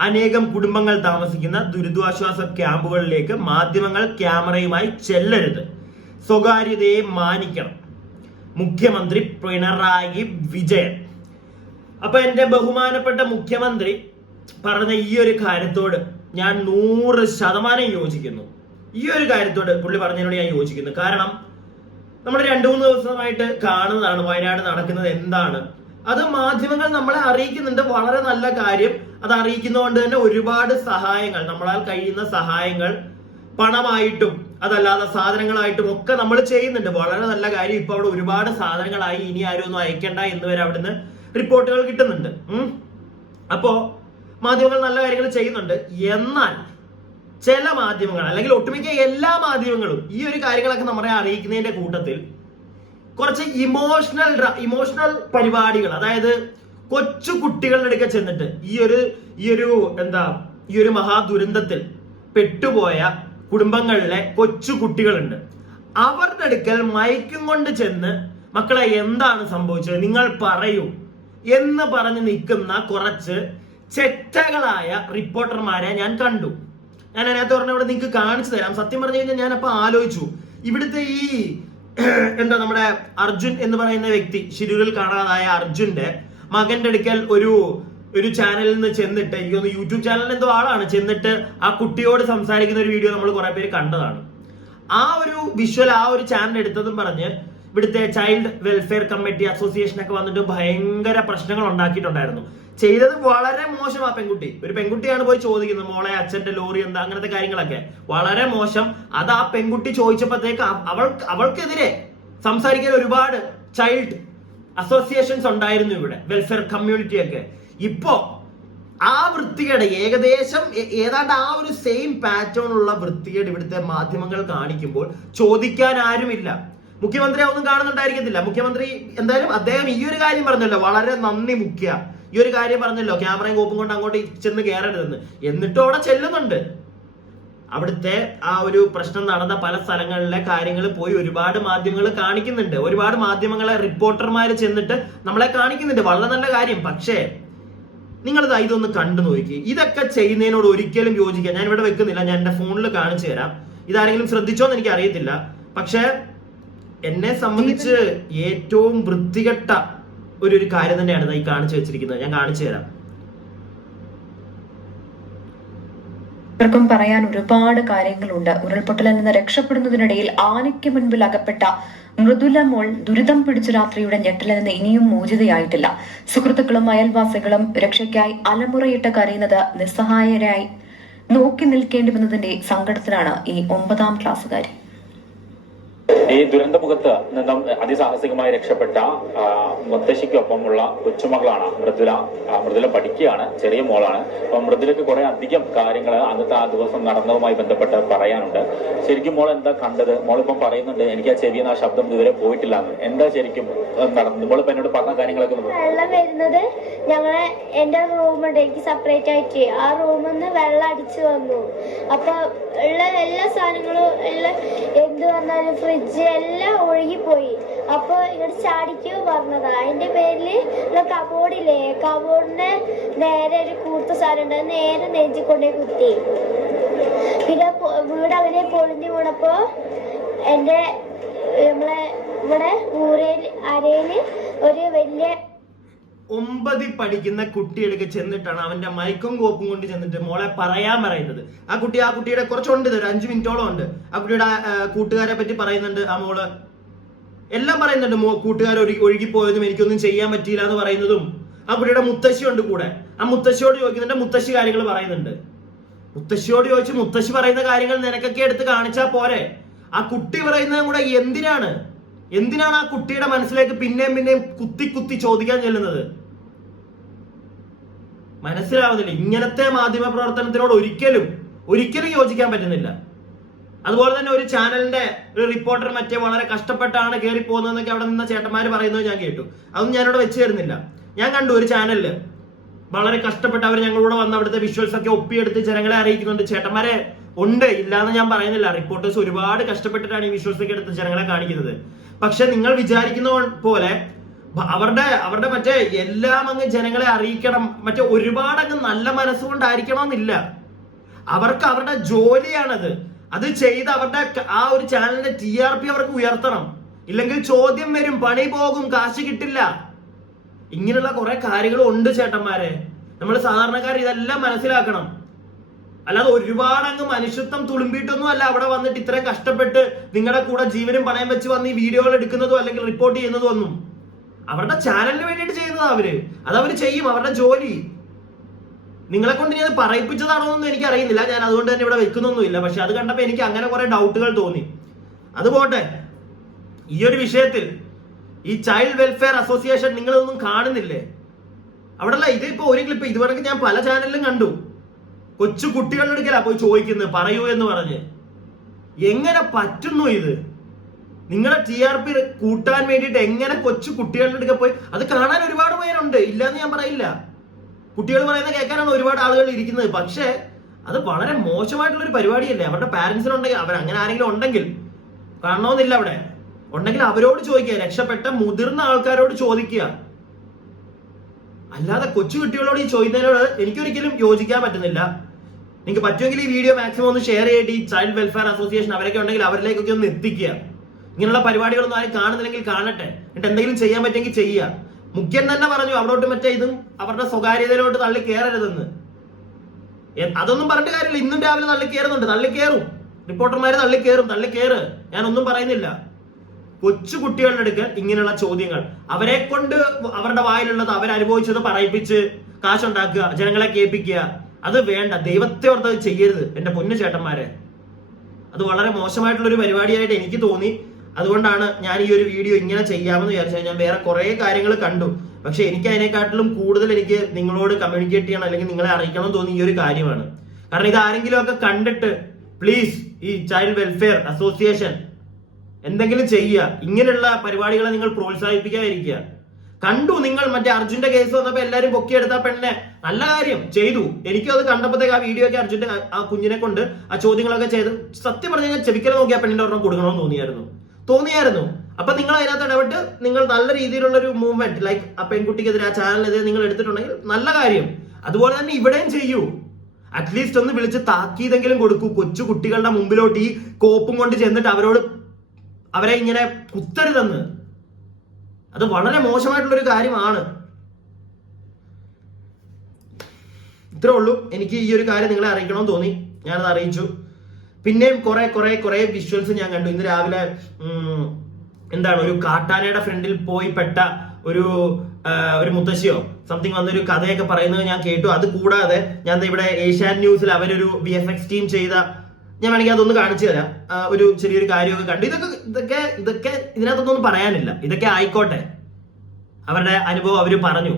അനേകം കുടുംബങ്ങൾ താമസിക്കുന്ന ദുരിതാശ്വാസ ക്യാമ്പുകളിലേക്ക് മാധ്യമങ്ങൾ ക്യാമറയുമായി ചെല്ലരുത്. സ്വകാര്യതയെ മാനിക്കണം. മുഖ്യമന്ത്രി പിണറായി വിജയൻ. അപ്പൊ എന്റെ ബഹുമാനപ്പെട്ട മുഖ്യമന്ത്രി പറഞ്ഞ ഈ ഒരു കാര്യത്തോട് ഞാൻ നൂറ് ശതമാനം യോജിക്കുന്നു. ഈ ഒരു കാര്യത്തോട് പുള്ളി പറഞ്ഞതിനോട് ഞാൻ യോജിക്കുന്നു. കാരണം നമ്മൾ രണ്ടു മൂന്ന് ദിവസമായിട്ട് കാണുന്നതാണ് വയനാട് നടക്കുന്നത് എന്താണ്. അത് മാധ്യമങ്ങൾ നമ്മളെ അറിയിക്കുന്നുണ്ട്. വളരെ നല്ല കാര്യം. അത് അറിയിക്കുന്നതുകൊണ്ട് തന്നെ ഒരുപാട് സഹായങ്ങൾ നമ്മളാൽ കഴിയുന്ന സഹായങ്ങൾ പണമായിട്ടും അതല്ലാതെ സാധനങ്ങളായിട്ടും ഒക്കെ നമ്മൾ ചെയ്യുന്നുണ്ട്. വളരെ നല്ല കാര്യം ഇപ്പൊ അവിടെ ഒരുപാട് സാധനങ്ങളായി ഇനി ആരും ഒന്നും അയക്കണ്ട എന്ന് വരെ അവിടുന്ന് റിപ്പോർട്ടുകൾ കിട്ടുന്നുണ്ട്. അപ്പോ മാധ്യമങ്ങൾ നല്ല കാര്യങ്ങൾ ചെയ്യുന്നുണ്ട്. എന്നാൽ ചില മാധ്യമങ്ങൾ അല്ലെങ്കിൽ ഒട്ടുമിക്ക എല്ലാ മാധ്യമങ്ങളും ഈ ഒരു കാര്യങ്ങളൊക്കെ നമ്മളെ അറിയിക്കുന്നതിന്റെ കൂട്ടത്തിൽ കുറച്ച് ഇമോഷണൽ ഇമോഷണൽ പരിപാടികൾ അതായത് കൊച്ചു കുട്ടികളുടെ അടുക്ക ചെന്നിട്ട് ഈ ഒരു ഈ ഒരു എന്താ ഈ ഒരു മഹാദുരന്തത്തിൽ പെട്ടുപോയ കുടുംബങ്ങളിലെ കൊച്ചു കുട്ടികളുണ്ട്. അവരുടെ അടുക്കൽ മയക്കും കൊണ്ട് ചെന്ന് മക്കളെ എന്താണ് സംഭവിച്ചത്? നിങ്ങൾ പറയൂ. എന്ന് പറഞ്ഞ് നിൽക്കുന്ന കുറച്ച് ചെറ്റകളായ റിപ്പോർട്ടർമാരെ ഞാൻ കണ്ടു. ഞാൻ അതിനകത്ത് പറഞ്ഞ ഇവിടെ നിങ്ങൾക്ക് കാണിച്ചു തരാം. സത്യം പറഞ്ഞു കഴിഞ്ഞാൽ ഞാൻ അപ്പൊ ആലോചിച്ചു. ഇവിടുത്തെ ഈ എന്താ നമ്മുടെ അർജുൻ എന്ന് പറയുന്ന വ്യക്തി ശിരൂരിൽ കാണാതായ അർജുന്റെ മകന്റെ അടുക്കൽ ഒരു ഒരു ചാനലിൽ നിന്ന് ചെന്നിട്ട് എനിക്ക് തോന്നുന്നു യൂട്യൂബ് ചാനലിൽ എന്തോ ആളാണ് ചെന്നിട്ട് ആ കുട്ടിയോട് സംസാരിക്കുന്ന ഒരു വീഡിയോ നമ്മൾ കുറെ പേര് കണ്ടതാണ്. ആ ഒരു വിഷ്വൽ ആ ഒരു ചാനൽ എടുത്തതും പറഞ്ഞ് ഇവിടുത്തെ ചൈൽഡ് വെൽഫെയർ കമ്മിറ്റി അസോസിയേഷൻ ഒക്കെ വന്നിട്ട് ഭയങ്കര പ്രശ്നങ്ങൾ ഉണ്ടാക്കിയിട്ടുണ്ടായിരുന്നു. ചെയ്തത് വളരെ മോശം ആ പെൺകുട്ടി. ഒരു പെൺകുട്ടിയാണ് പോയി ചോദിക്കുന്നത് മോളെ അച്ഛന്റെ ലോറി എന്താ അങ്ങനത്തെ കാര്യങ്ങളൊക്കെ. വളരെ മോശം. അത് ആ പെൺകുട്ടി ചോദിച്ചപ്പോഴത്തേക്ക് അവൾ അവൾക്കെതിരെ സംസാരിക്കാൻ ഒരുപാട് ചൈൽഡ് അസോസിയേഷൻസ് ഉണ്ടായിരുന്നു ഇവിടെ വെൽഫെയർ കമ്മ്യൂണിറ്റി ഒക്കെ. ഇപ്പോ ആ വൃത്തികേട് ഏകദേശം ഏതാണ്ട് ആ ഒരു സെയിം പാറ്റേൺ ഉള്ള വൃത്തികേട് ഇവിടുത്തെ മാധ്യമങ്ങൾ കാണിക്കുമ്പോൾ ചോദിക്കാൻ ആരുമില്ല. മുഖ്യമന്ത്രി ഒന്നും കാണുന്നുണ്ടായിരിക്കത്തില്ല. മുഖ്യമന്ത്രി എന്തായാലും അദ്ദേഹം ഈ ഒരു കാര്യം പറഞ്ഞല്ലോ വളരെ നന്ദി മുഖ്യ. ഈ ഒരു കാര്യം പറഞ്ഞല്ലോ ക്യാമറയും കോപ്പും കൊണ്ട് അങ്ങോട്ട് ചെന്ന് കയറരുതെന്ന് എന്നിട്ടും അവിടെ ചെല്ലുന്നുണ്ട്. അവിടുത്തെ ആ ഒരു പ്രശ്നം നടന്ന പല സ്ഥലങ്ങളിലെ കാര്യങ്ങൾ പോയി ഒരുപാട് മാധ്യമങ്ങൾ കാണിക്കുന്നുണ്ട്. ഒരുപാട് മാധ്യമങ്ങളെ റിപ്പോർട്ടർമാർ ചെന്നിട്ട് നമ്മളെ കാണിക്കുന്നുണ്ട്. വളരെ നല്ല കാര്യം. പക്ഷേ നിങ്ങളിത് ഇതൊന്ന് കണ്ടു നോക്കി. ഇതൊക്കെ ചെയ്യുന്നതിനോട് ഒരിക്കലും യോജിക്കുക ഞാൻ ഇവിടെ വെക്കുന്നില്ല. ഞാൻ എന്റെ ഫോണിൽ കാണിച്ചു തരാം. ഇതാരെങ്കിലും ശ്രദ്ധിച്ചോന്ന് എനിക്ക് അറിയത്തില്ല പക്ഷേ എന്നെ സംബന്ധിച്ച് ഏറ്റവും വൃത്തികെട്ട ഒരു ഒരു കാര്യം തന്നെയാണ് ഈ കാണിച്ചു വെച്ചിരിക്കുന്നത്. ഞാൻ കാണിച്ചു തരാം. ഇവർക്കും പറയാൻ ഒരുപാട് കാര്യങ്ങളുണ്ട്. ഉരുൾപൊട്ടലിൽ നിന്ന് രക്ഷപ്പെടുന്നതിനിടയിൽ ആനയ്ക്ക് മുൻപിൽ അകപ്പെട്ട മൃദുല മോൾ ദുരിതം പിടിച്ച രാത്രിയുടെ ഞെട്ടലിൽ നിന്ന് ഇനിയും മോചിതയായിട്ടില്ല. സുഹൃത്തുക്കളും അയൽവാസികളും രക്ഷയ്ക്കായി അലമുറയിട്ട് കരയുന്നത് നിസ്സഹായരായി നോക്കി നിൽക്കേണ്ടി വന്നതിന്റെ സങ്കടത്തിലാണ് ഈ ഒമ്പതാം ക്ലാസ്സുകാരി. ഈ ദുരന്തമുഖത്ത് നിന്നും അതിസാഹസികമായി രക്ഷപ്പെട്ട മുത്തശ്ശിക്കൊപ്പമുള്ള കൊച്ചുമകളാണ് മൃദുല. മൃദുല പഠിക്കുകയാണ് ചെറിയ മോളാണ്. അപ്പൊ മൃദുലയ്ക്ക് കുറെ അധികം കാര്യങ്ങൾ അന്നത്തെ ആ ദിവസം നടന്നതുമായി ബന്ധപ്പെട്ട് പറയാനുണ്ട്. ശരിക്കും മോൾ എന്താ കണ്ടത്? മോളിപ്പം പറയുന്നുണ്ട് എനിക്ക് ആ ചെവിയിൽ നിന്ന് ആ ശബ്ദം ഇതുവരെ പോയിട്ടില്ല എന്ന് എന്താ ശരിക്കും നടന്നത്? ഇപ്പൊ എന്നോട് പറഞ്ഞ കാര്യങ്ങളൊക്കെ വെള്ളം വരുന്നത് ഞങ്ങളെ എന്റെ റൂമുണ്ട് എനിക്ക് സെപ്പറേറ്റ് ആയിട്ട്. ആ റൂമിൽ വെള്ളം അടിച്ചു വന്നു. അപ്പൊ ഉള്ള എല്ലാ സാധനങ്ങളും എന്ത് വന്നാലും ഫ്രിഡ്ജ് എല്ലാം ഒഴുകിപ്പോയി. അപ്പോൾ ഇങ്ങോട്ട് ചാടിക്കോ പറഞ്ഞതാ. അതിന്റെ പേരിൽ കബോർഡില്ലേ കബോർഡിന് നേരെ ഒരു കൂർത്ത സാധനം ഉണ്ട്. നേരെ നെഞ്ചി കൊണ്ടേ കുത്തി. പിന്നെ വീട് അങ്ങനെ പൊളിഞ്ഞു വീണപ്പോ എന്റെ നമ്മളെ ഇവിടെ ഊരയിൽ അരയിൽ ഒരു വലിയ ഒമ്പതിൽ പഠിക്കുന്ന കുട്ടികൾക്ക് ചെന്നിട്ടാണ് അവന്റെ മൈക്കും കോപ്പും കൊണ്ട് ചെന്നിട്ട് മോളെ പറയാൻ പറയുന്നത്. ആ കുട്ടി ആ കുട്ടിയുടെ കുറച്ചുണ്ട് ഒരു അഞ്ചു മിനിറ്റോളം ഉണ്ട്. ആ കുട്ടിയുടെ കൂട്ടുകാരെ പറ്റി പറയുന്നുണ്ട് ആ മോൾ. എല്ലാം പറയുന്നുണ്ട് മോ കൂട്ടുകാർ ഒഴുകി ഒഴുകിപ്പോയതും എനിക്കൊന്നും ചെയ്യാൻ പറ്റിയില്ല എന്ന് പറയുന്നതും. ആ കുട്ടിയുടെ മുത്തശ്ശി ഉണ്ട് കൂടെ. ആ മുത്തശ്ശിയോട് ചോദിക്കുന്നുണ്ട് മുത്തശ്ശി കാര്യങ്ങൾ പറയുന്നുണ്ട്. മുത്തശ്ശിയോട് ചോദിച്ച് മുത്തശ്ശി പറയുന്ന കാര്യങ്ങൾ നിനക്കൊക്കെ എടുത്ത് കാണിച്ചാൽ പോരെ. ആ കുട്ടി പറയുന്നത് കൂടെ എന്തിനാണ്? എന്തിനാണ് ആ കുട്ടിയുടെ മനസ്സിലേക്ക് പിന്നെയും പിന്നെയും കുത്തി കുത്തി ചോദിക്കാൻ ചെല്ലുന്നത്? മനസ്സിലാവുന്നില്ല. ഇങ്ങനത്തെ മാധ്യമ പ്രവർത്തനത്തിനോട് ഒരിക്കലും ഒരിക്കലും യോജിക്കാൻ പറ്റുന്നില്ല. അതുപോലെ തന്നെ ഒരു ചാനലിന്റെ ഒരു റിപ്പോർട്ടർ മറ്റേ വളരെ കഷ്ടപ്പെട്ടാണ് കയറി പോകുന്നതെന്നൊക്കെ അവിടെ നിന്ന് ചേട്ടന്മാര് പറയുന്നത് ഞാൻ കേട്ടു. അതൊന്നും ഞാനിവിടെ വെച്ച് തരുന്നില്ല. ഞാൻ കണ്ടു ഒരു ചാനലിൽ വളരെ കഷ്ടപ്പെട്ട് അവർ ഞങ്ങളൂടെ വന്ന് അവിടുത്തെ വിഷ്വൽസ് ഒക്കെ ഒപ്പിയെടുത്ത് ജനങ്ങളെ അറിയിക്കുന്നുണ്ട്. ചേട്ടന്മാരെ ഉണ്ട് ഇല്ലാന്ന് ഞാൻ പറയുന്നില്ല. റിപ്പോർട്ടേഴ്സ് ഒരുപാട് കഷ്ടപ്പെട്ടിട്ടാണ് ഈ വിഷ്വൽസ് ഒക്കെ എടുത്ത് ജനങ്ങളെ കാണിക്കുന്നത്. പക്ഷെ നിങ്ങൾ വിചാരിക്കുന്ന പോലെ അവരുടെ അവരുടെ മറ്റേ എല്ലാം അങ്ങ് ജനങ്ങളെ അറിയിക്കണം മറ്റേ ഒരുപാട് അങ്ങ് നല്ല മനസ്സുകൊണ്ടായിരിക്കണം എന്നില്ല അവർക്ക് അവരുടെ ജോലിയാണത്. അത് ചെയ്ത് അവരുടെ ആ ഒരു ചാനലിന്റെ ടി ആർ പി അവർക്ക് ഉയർത്തണം. ഇല്ലെങ്കിൽ ചോദ്യം വരും പണി പോകും കാശ് കിട്ടില്ല. ഇങ്ങനെയുള്ള കുറെ കാര്യങ്ങൾ ഉണ്ട് ചേട്ടന്മാരെ. നമ്മൾ സാധാരണക്കാർ ഇതെല്ലാം മനസ്സിലാക്കണം. അല്ലാതെ ഒരുപാട് അങ്ങ് മനുഷ്യത്വം തുളുമ്പിയിട്ടൊന്നും അല്ല അവിടെ വന്നിട്ട് ഇത്ര കഷ്ടപ്പെട്ട് നിങ്ങളുടെ കൂടെ ജീവനും പണയം വെച്ച് വന്ന് ഈ വീഡിയോകൾ എടുക്കുന്നതോ അല്ലെങ്കിൽ റിപ്പോർട്ട് ചെയ്യുന്നതോ ഒന്നും. അവരുടെ ചാനലിന് വേണ്ടിയിട്ട് ചെയ്യുന്നതാ അവർ. അത് അവർ ചെയ്യും അവരുടെ ജോലി. നിങ്ങളെ കൊണ്ട് അത് പറയിപ്പിച്ചതാണോ എന്നൊന്നും എനിക്ക് അറിയുന്നില്ല. ഞാൻ അതുകൊണ്ട് തന്നെ ഇവിടെ വെക്കുന്നൊന്നുമില്ല. പക്ഷെ അത് കണ്ടപ്പോൾ എനിക്ക് അങ്ങനെ കുറെ ഡൗട്ടുകൾ തോന്നി. അത് പോട്ടെ. ഈ ഒരു വിഷയത്തിൽ ഈ ചൈൽഡ് വെൽഫെയർ അസോസിയേഷൻ നിങ്ങളൊന്നും കാണുന്നില്ലേ? അവിടെ അല്ല ഇതിപ്പോ ഒരു ക്ലിപ്പ് ഇതുവരെ ഞാൻ പല ചാനലിലും കണ്ടു. കൊച്ചു കുട്ടികളുടെ അടുക്കലാ പോയി ചോദിക്കുന്നത്. പറയൂ എന്ന് പറഞ്ഞ്. എങ്ങനെ പറ്റുന്നു ഇത്? നിങ്ങളെ ടി ആർ പി കൂട്ടാൻ വേണ്ടിയിട്ട് എങ്ങനെ കൊച്ചു കുട്ടികളുടെ അടുക്ക പോയി? അത് കാണാൻ ഒരുപാട് പേരുണ്ട്. ഇല്ലാന്ന് ഞാൻ പറയില്ല. കുട്ടികൾ പറയുന്നത് കേൾക്കാനാണ് ഒരുപാട് ആളുകൾ ഇരിക്കുന്നത്. പക്ഷേ അത് വളരെ മോശമായിട്ടുള്ള ഒരു പരിപാടിയല്ലേ? അവരുടെ പാരന്റ്സിനുണ്ടെങ്കിൽ അവർ അങ്ങനെ ആരെങ്കിലും ഉണ്ടെങ്കിൽ. കാണണമെന്നില്ല അവിടെ. ഉണ്ടെങ്കിൽ അവരോട് ചോദിക്കുക. രക്ഷപ്പെട്ട മുതിർന്ന ആൾക്കാരോട് ചോദിക്കുക. അല്ലാതെ കൊച്ചു കുട്ടികളോട് ഈ ചോദിക്കുന്നതിനോട് എനിക്കൊരിക്കലും യോജിക്കാൻ പറ്റുന്നില്ല. നിങ്ങൾക്ക് പറ്റുമെങ്കിൽ ഈ വീഡിയോ മാക്സിമം ഒന്ന് ഷെയർ ചെയ്തിട്ട് ഈ ചൈൽഡ് വെൽഫെയർ അസോസിയേഷൻ അവരൊക്കെ ഉണ്ടെങ്കിൽ അവരിലേക്കൊക്കെ ഒന്ന് എത്തിക്കുക. ഇങ്ങനെയുള്ള പരിപാടികളൊന്നും ആരും കാണുന്നില്ലെങ്കിൽ കാണട്ടെ. എന്നിട്ട് എന്തെങ്കിലും ചെയ്യാൻ പറ്റുമെങ്കിൽ ചെയ്യുക. മുഖ്യൻ തന്നെ പറഞ്ഞു അവിടോട്ട് മറ്റേ ഇതും അവരുടെ സ്വകാര്യതയിലോട്ട് തള്ളി കയറരുതെന്ന് അതൊന്നും പറഞ്ഞിട്ട് കാര്യമില്ല. ഇന്നും രാവിലെ തള്ളി കയറുന്നുണ്ട് തള്ളി കയറും റിപ്പോർട്ടർമാര് തള്ളി കയറും തള്ളി കയറ് ഞാൻ ഒന്നും പറയുന്നില്ല. കൊച്ചു കുട്ടികളുടെ അടുക്ക് ഇങ്ങനെയുള്ള ചോദ്യങ്ങൾ. അവരെ കൊണ്ട് അവരുടെ വായിലുള്ളത് അവരനുഭവിച്ചത് പറയിപ്പിച്ച് കാശുണ്ടാക്കുക ജനങ്ങളെ കേൾപ്പിക്കുക. അത് വേണ്ട. ദൈവത്തെ ഓർത്ത് അത് ചെയ്യരുത്. എന്റെ പൊന്നു ചേട്ടന്മാരെ. അത് വളരെ മോശമായിട്ടുള്ള ഒരു പരിപാടിയായിട്ട് എനിക്ക് തോന്നി. അതുകൊണ്ടാണ് ഞാൻ ഈ ഒരു വീഡിയോ ഇങ്ങനെ ചെയ്യാമെന്ന് വിചാരിച്ചത്. ഞാൻ വേറെ കുറെ കാര്യങ്ങൾ കണ്ടു. പക്ഷെ എനിക്ക് അതിനെക്കാട്ടിലും കൂടുതൽ എനിക്ക് നിങ്ങളോട് കമ്മ്യൂണിക്കേറ്റ് ചെയ്യണം അല്ലെങ്കിൽ നിങ്ങളെ അറിയിക്കണം തോന്നി ഈ ഒരു കാര്യമാണ്. കാരണം ഇത് ആരെങ്കിലും ഒക്കെ കണ്ടിട്ട് പ്ലീസ് ഈ ചൈൽഡ് വെൽഫെയർ അസോസിയേഷൻ എന്തെങ്കിലും ചെയ്യുക. ഇങ്ങനെയുള്ള പരിപാടികളെ നിങ്ങൾ പ്രോത്സാഹിപ്പിക്കാതിരിക്കുക. കണ്ടു നിങ്ങൾ മറ്റേ അർജുന്റെ കേസ് വന്നപ്പോ എല്ലാരും പൊക്കിയെടുത്ത പെണ്ണെ നല്ല കാര്യം. ചെയ്തു. എനിക്കും അത് കണ്ടപ്പോഴത്തേക്ക് ആ വീഡിയോ ഒക്കെ അർജുന്റെ ആ- കുഞ്ഞിനെ കൊണ്ട് ആ ചോദ്യങ്ങളൊക്കെ ചെയ്ത് സത്യം പറഞ്ഞു ഞാൻ ചെവിക്കല നോക്കിയ പെണ്ണിന്റെ ഒരെണ്ണം കൊടുക്കണമെന്ന് തോന്നിയായിരുന്നു. തോന്നിയായിരുന്നു. അപ്പൊ നിങ്ങൾ അതിനകത്ത് ഇടപെട്ട് നിങ്ങൾ നല്ല രീതിയിലുള്ള ഒരു മൂവ്മെന്റ് ലൈക്ക് ആ പെൺകുട്ടിക്കെതിരെ ആ ചാനലിനെതിരെ നിങ്ങൾ എടുത്തിട്ടുണ്ടെങ്കിൽ നല്ല കാര്യം. അതുപോലെ തന്നെ ഇവിടെയും ചെയ്യൂ. അറ്റ്ലീസ്റ്റ് ഒന്ന് വിളിച്ച് താക്കീതെങ്കിലും കൊടുക്കൂ. കൊച്ചു കുട്ടികളുടെ മുമ്പിലോട്ട് ഈ കോപ്പും കൊണ്ട് ചെന്നിട്ട് അവരോട് അവരെ ഇങ്ങനെ കുത്തരുതെന്ന്. അത് വളരെ മോശമായിട്ടുള്ളൊരു കാര്യമാണ്. ഇത്രേ ഉള്ളൂ. എനിക്ക് ഈ ഒരു കാര്യം നിങ്ങളെ അറിയിക്കണമെന്ന് തോന്നി. ഞാനത് അറിയിച്ചു. പിന്നെയും കുറെ കുറെ കുറെ വിഷ്വൽസ് ഞാൻ കണ്ടു. ഇന്ന് രാവിലെ എന്താണ് ഒരു കാട്ടാനയുടെ ഫ്രണ്ടിൽ പോയി പെട്ട ഒരു ഒരു മുത്തശ്ശിയോ സംതിങ് വന്നൊരു കഥയൊക്കെ പറയുന്നത് ഞാൻ കേട്ടു. അത് കൂടാതെ ഞാൻ ഇവിടെ ഏഷ്യാൻ ന്യൂസിൽ അവരൊരു വി എഫ് എക്സ് ടീം ചെയ്ത ഞാൻ വേണമെങ്കിൽ അതൊന്ന് കാണിച്ചു തരാം. ഒരു ചെറിയൊരു കാര്യമൊക്കെ കണ്ടു. ഇതൊക്കെ ഇതൊക്കെ ഇതൊക്കെ ഇതിനകത്തൊന്നും പറയാനില്ല. ഇതൊക്കെ ആയിക്കോട്ടെ. അവരുടെ അനുഭവം അവർ പറഞ്ഞു.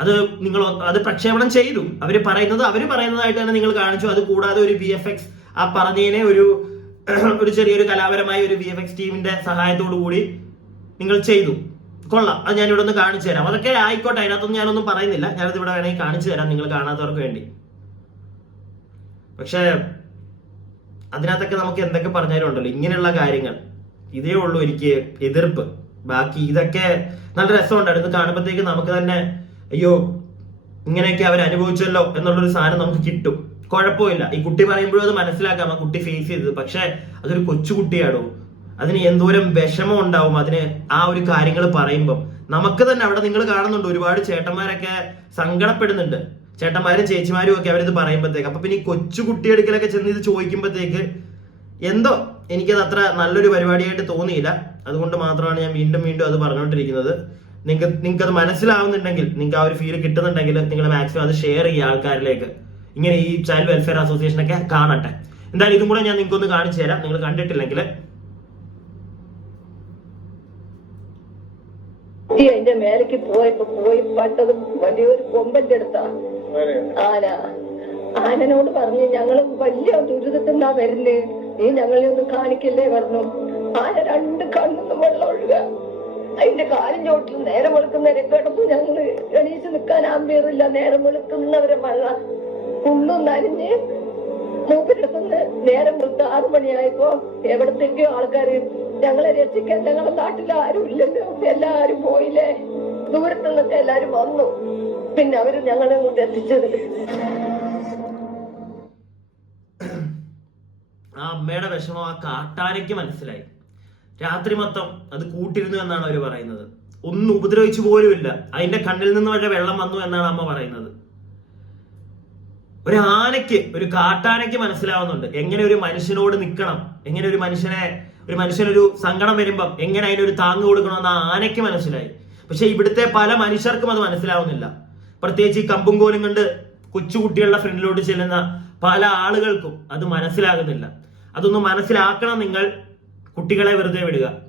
അത് നിങ്ങൾ അത് പ്രക്ഷേപണം ചെയ്തു. അവർ പറയുന്നത് അവർ പറയുന്നതായിട്ട് തന്നെ നിങ്ങൾ കാണിച്ചു. അത് കൂടാതെ ഒരു വി എഫ് എക്സ് ആ പറഞ്ഞതിനെ ഒരു ഒരു ചെറിയൊരു കലാപരമായ ഒരു വി എഫ് എക്സ് ടീമിന്റെ സഹായത്തോടു കൂടി നിങ്ങൾ ചെയ്തു. കൊള്ളാം. അത് ഞാൻ ഇവിടെ ഒന്ന് കാണിച്ചു തരാം. അതൊക്കെ ആയിക്കോട്ടെ. അതിനകത്തൊന്നും ഞാനൊന്നും പറയുന്നില്ല. ഞാനത് ഇവിടെ വേണമെങ്കിൽ കാണിച്ചു തരാം. നിങ്ങൾ കാണാത്തവർക്ക് വേണ്ടി. പക്ഷേ അതിനകത്തൊക്കെ നമുക്ക് എന്തൊക്കെ പറഞ്ഞാലും ഉണ്ടല്ലോ. ഇങ്ങനെയുള്ള കാര്യങ്ങൾ. ഇതേ ഉള്ളൂ എനിക്ക് എതിർപ്പ്. ബാക്കി ഇതൊക്കെ നല്ല രസമുണ്ടായിരുന്നു. കാണുമ്പോഴത്തേക്ക് നമുക്ക് തന്നെ അയ്യോ ഇങ്ങനെയൊക്കെ അവർ അനുഭവിച്ചല്ലോ എന്നുള്ളൊരു സാധനം നമുക്ക് കിട്ടും. കുഴപ്പമില്ല. ഈ കുട്ടി പറയുമ്പോഴും അത് മനസ്സിലാക്കാം. ആ കുട്ടി ഫേസ് ചെയ്തത്. പക്ഷെ അതൊരു കൊച്ചുകുട്ടിയാണോ അതിന് എന്തോരം വിഷമം ഉണ്ടാവും അതിന് ആ ഒരു കാര്യങ്ങൾ പറയുമ്പം. നമുക്ക് തന്നെ അവിടെ നിങ്ങൾ കാണുന്നുണ്ട്. ഒരുപാട് ചേട്ടന്മാരൊക്കെ സങ്കടപ്പെടുന്നുണ്ട്. ചേട്ടന്മാരും ചേച്ചിമാരും ഒക്കെ അവരിത് പറയുമ്പോഴത്തേക്ക് അപ്പൊ പിന്നെ ഈ കൊച്ചു കുട്ടിയെടുക്കലൊക്കെ ചെന്ന് ഇത് ചോദിക്കുമ്പോഴത്തേക്ക് എന്തോ എനിക്കത് അത്ര നല്ലൊരു പരിപാടിയായിട്ട് തോന്നിയില്ല. അതുകൊണ്ട് മാത്രമാണ് ഞാൻ വീണ്ടും വീണ്ടും അത് പറഞ്ഞുകൊണ്ടിരിക്കുന്നത്. നിങ്ങൾക്ക് നിങ്ങൾക്ക് അത് മനസ്സിലാവുന്നുണ്ടെങ്കിൽ നിങ്ങൾക്ക് ആ ഒരു ഫീൽ കിട്ടുന്നുണ്ടെങ്കിൽ നിങ്ങൾ മാക്സിമം അത് ഷെയർ ചെയ്യുക ആൾക്കാരിലേക്ക്. ഇങ്ങനെ ഈ ചൈൽഡ് വെൽഫെയർ അസോസിയേഷനൊക്കെ കാണട്ടെ. എന്തായാലും ഇതും കൂടെ ഞാൻ നിങ്ങൾക്ക് ഒന്ന് കാണിച്ചു തരാം. നിങ്ങൾ കണ്ടിട്ടില്ലെങ്കിൽ കുട്ടി അതിന്റെ മേലേക്ക് പോയപ്പോ പോയി പട്ടത് വലിയൊരു കൊമ്പന്റെ അടുത്താ. ആന. ആനനോട് പറഞ്ഞു ഞങ്ങൾ വലിയ ദുരിതത്തിനാ വരുന്നേ. നീ ഞങ്ങളെ ഒന്ന് കാണിക്കല്ലേ? പറഞ്ഞു. ആന രണ്ട് കണ്ണൊന്നും വെള്ളം ഒഴുക. അതിന്റെ കാലും ചോട്ടിൽ നേരം വെളുക്കുന്നവരെ കിടന്നു ഞങ്ങൾ എണീച്ച് നിൽക്കാൻ ആമ്പിയറില്ല. നേരം വെളുക്കുന്നവരെ മഴ. ഉള്ളും നനഞ്ഞ് മൂപ്പിനടുത്തുനിന്ന് നേരം വെളുത്ത് ആറു മണിയായപ്പോ എവിടത്തേക്കോ ആൾക്കാര് ഞങ്ങളെ രക്ഷിക്കാൻ ഞങ്ങളുടെ നാട്ടിൽ ആരും ഇല്ലല്ലോ എല്ലാരും പോയില്ലേ? ദൂരത്തു നിന്നൊക്കെ എല്ലാരും വന്നു. പിന്നെ അവർ ഞങ്ങളെ കൊണ്ട് എത്തിച്ചത്. ആ അമ്മയുടെ വിഷമം ആ കാട്ടാനയ്ക്ക് മനസ്സിലായി. രാത്രി മൊത്തം അത് കൂട്ടിരുന്നു എന്നാണ് അവർ പറയുന്നത്. ഒന്നും ഉപദ്രവിച്ചു പോലുമില്ല അതിന്റെ കണ്ണിൽ നിന്ന് വരെ വെള്ളം വന്നു എന്നാണ് അമ്മ പറയുന്നത്. ഒരു ആനയ്ക്ക് ഒരു കാട്ടാനയ്ക്ക് മനസ്സിലാവുന്നുണ്ട്. എങ്ങനെ ഒരു മനുഷ്യനോട് നിൽക്കണം എങ്ങനെ ഒരു മനുഷ്യനെ ഒരു മനുഷ്യനൊരു സങ്കടം വരുമ്പം എങ്ങനെ അതിനൊരു താങ്ങ് കൊടുക്കണമെന്ന് ആ ആനയ്ക്ക് മനസ്സിലായി. പക്ഷെ ഇവിടുത്തെ പല മനുഷ്യർക്കും അത് മനസ്സിലാവുന്നില്ല. പ്രത്യേകിച്ച് ഈ കമ്പും കോലും കൊണ്ട് കൊച്ചുകുട്ടികളുടെ ഫ്രണ്ടിലോട്ട് ചെല്ലുന്ന പല ആളുകൾക്കും അത് മനസ്സിലാകുന്നില്ല. അതൊന്ന് മനസ്സിലാക്കണം നിങ്ങൾ കുട്ടികളെ വെറുതെ വിടുക.